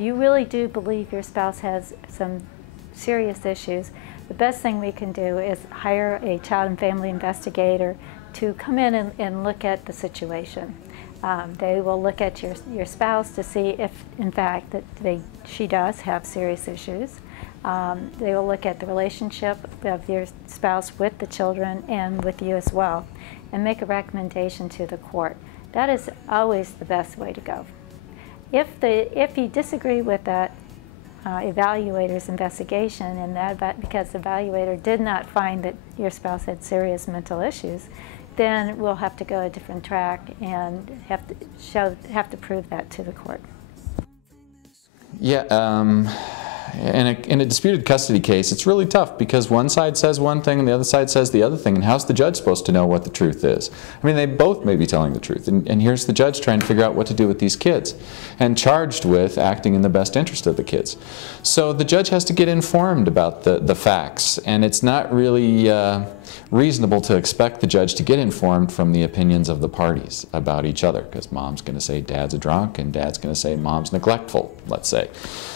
if you really do believe your spouse has some serious issues, the best thing we can do is hire a child and family investigator to come in and look at the situation. They will look at your spouse to see if, in fact, that she does have serious issues. They will look at the relationship of your spouse with the children and with you as well, and make a recommendation to the court. That is always the best way to go. If you disagree with that evaluator's investigation, and that because the evaluator did not find that your spouse had serious mental issues, then we'll have to go a different track and have to prove that to the court. Yeah. In a disputed custody case, it's really tough because one side says one thing and the other side says the other thing, and how's the judge supposed to know what the truth is? I mean, they both may be telling the truth, and here's the judge trying to figure out what to do with these kids and charged with acting in the best interest of the kids. So the judge has to get informed about the facts, and it's not really reasonable to expect the judge to get informed from the opinions of the parties about each other, because mom's going to say dad's a drunk and dad's going to say mom's neglectful, let's say.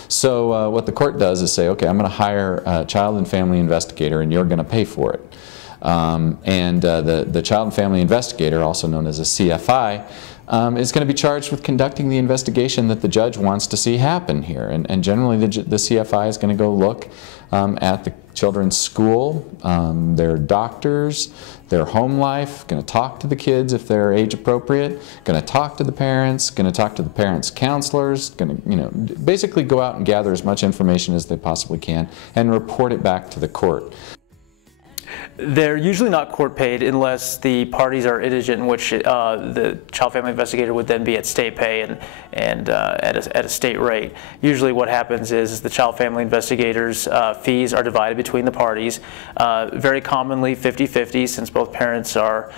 So what the court does is say, okay, I'm going to hire a child and family investigator and you're going to pay for it. The child and family investigator, also known as a CFI, is going to be charged with conducting the investigation that the judge wants to see happen here. And generally the CFI is going to go look at the children's school, their doctors, their home life, going to talk to the kids if they're age appropriate, going to talk to the parents, going to talk to the parents' counselors, going to, basically go out and gather as much information as they possibly can and report it back to the court. They're usually not court paid unless the parties are indigent, in which the child family investigator would then be at state pay and at a state rate. Usually what happens is the child family investigator's fees are divided between the parties, very commonly 50-50, since both parents are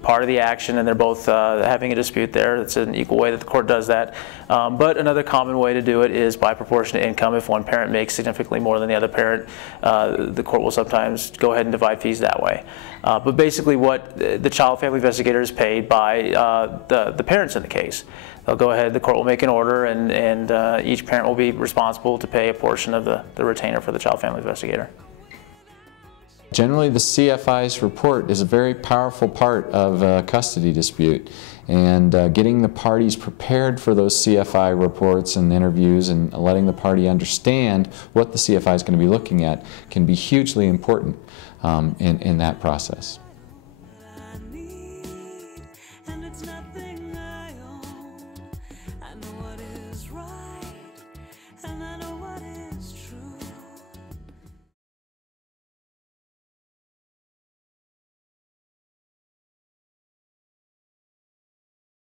part of the action and they're both having a dispute there. It's an equal way that the court does that. But another common way to do it is by proportionate income. If one parent makes significantly more than the other parent, the court will sometimes go ahead and divide fees that way. But basically what the child family investigator is paid by the parents in the case. They'll go ahead, the court will make an order, and each parent will be responsible to pay a portion of the retainer for the child family investigator. Generally, the CFI's report is a very powerful part of a custody dispute, and getting the parties prepared for those CFI reports and interviews and letting the party understand what the CFI is going to be looking at can be hugely important in that process.